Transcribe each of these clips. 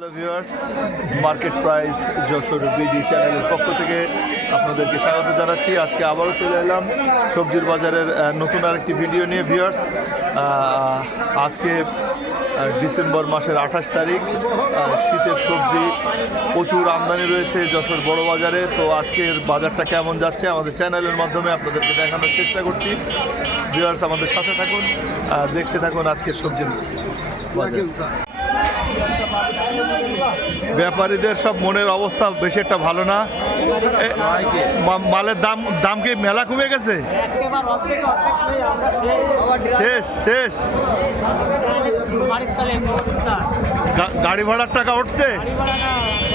Hello viewers market price Jashore BD চ্যানেলের পক্ষ থেকে আপনাদেরকে স্বাগত জানাচ্ছি। আজকে আবারও চলে এলাম সবজির বাজারের নতুন আরেকটি ভিডিও নিয়ে ভিউয়ার্স আজকে ডিসেম্বর মাসের আঠাশ তারিখ। শীতের সবজি প্রচুর আমদানি রয়েছে যশোর বড় বাজারে। তো আজকের বাজারটা কেমন যাচ্ছে আমাদের চ্যানেলের মাধ্যমে আপনাদেরকে দেখানোর চেষ্টা করছি। ভিউয়ার্স আমাদের সাথে থাকুন দেখতে থাকুন আজকের সবজির বাজার। ব্যাপারীদের সব মনের অবস্থা বেশি একটা ভালো না মালের দাম দাম কি মেলা কমে গেছে শেষ। শেষ গাড়ি ভাড়ার টাকা উঠছে বাড়ি ভাড়া না।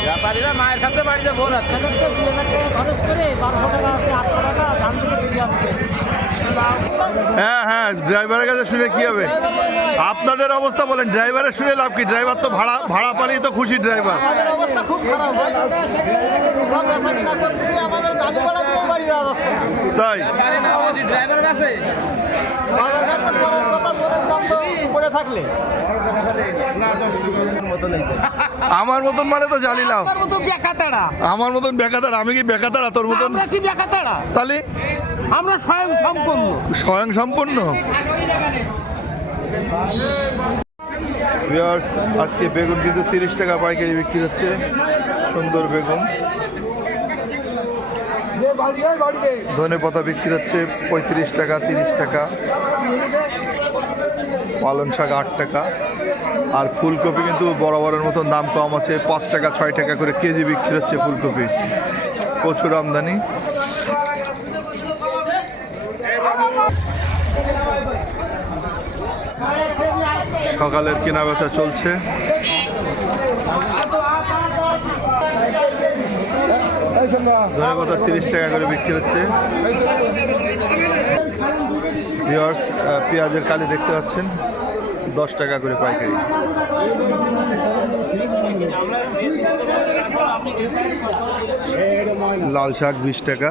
ব্যাপারীরা মায়ের খাতে বাড়িতে ভোর আছে হাজার টাকা, দুই হাজার টাকা খরচ করে বারোশো টাকা আছে আটশো টাকা দাম থেকে আসছে হ্যাঁ ড্রাইভারের কাছে শুনে কি হবে? আপনাদের অবস্থা বলেন ড্রাইভারের শুনে লাভ কি? ড্রাইভার তো ভাড়া ভাড়া পালিয়ে তো খুশি ড্রাইভার। তাই? থাকলে আমার মতন মানে তো জানি লাভ আমার বেকাতাড়া মতন বেকাতার আমি কি বেকাতারা তোর? মতন? কি বেকাতাড়া তাহলে আমরা স্বয়ং সম্পন্ন। স্বয়ং সম্পূর্ণ ভিউয়ার্স আজকে বেগুন কিন্তু তিরিশ টাকা পাইকারি বিক্রি হচ্ছে। সুন্দর বেগুন। ধনে পাতা বিক্রি হচ্ছে পঁয়ত্রিশ টাকা তিরিশ টাকা। পালং শাক আট টাকা। আর ফুলকপি কিন্তু বরাবরের মতন দাম কম আছে পাঁচ টাকা ছয় টাকা করে কেজি বিক্রি হচ্ছে ফুলকপি। প্রচুর আমদানি। সকালের কেনা বেচা চলছে। ধন্যবাদ তিরিশ টাকা করে বিক্রি হচ্ছে। পেঁয়াজের কালি দেখতে পাচ্ছেন, দশ টাকা করে পাইকারি। লাল শাক বিশ টাকা।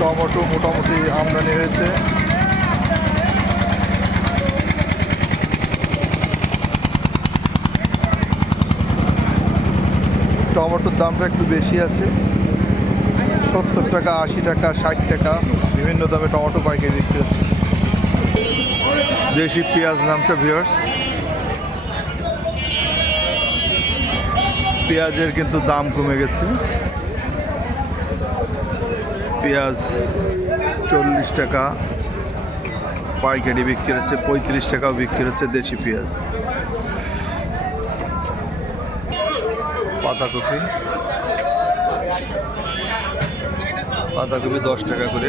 টমেটো মোটামুটি আমদানি হয়েছে। টমেটোর দামটা একটু বেশি আছে। সত্তর টাকা, আশি টাকা, ষাট টাকা, বিভিন্ন দামে টমেটো পাইকারি হচ্ছে। দেশি পেঁয়াজ নামছে ভিউয়ার্স পেঁয়াজের কিন্তু দাম কমে গেছে। পেঁয়াজ চল্লিশ টাকা, পাইকারি বিক্রি হচ্ছে পঁয়ত্রিশ টাকাও বিক্রি হচ্ছে দেশি পেঁয়াজ। পাতাকপি। পাতাকপি দশ টাকা করে।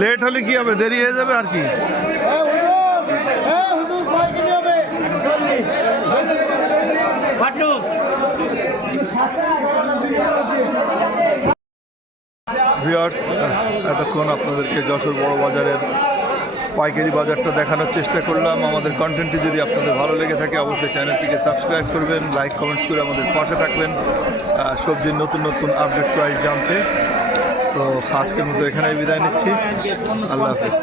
লেট হলে কি হবে? দেরি হয়ে যাবে আর কি? ভিউয়ার্স এতক্ষণ আপনাদেরকে যশোর বড় বাজারের পাইকারি বাজারটা দেখানোর চেষ্টা করলাম। আমাদের কন্টেন্টটি যদি আপনাদের ভালো লেগে থাকে, অবশ্যই চ্যানেলটিকে সাবস্ক্রাইব করবেন লাইক কমেন্টস করে আমাদের পাশে থাকবেন। সবজির নতুন নতুন আপডেট প্রাইস জানতে। তো আজকের মতো এখানেই বিদায় নিচ্ছি। আল্লাহ হাফিজ।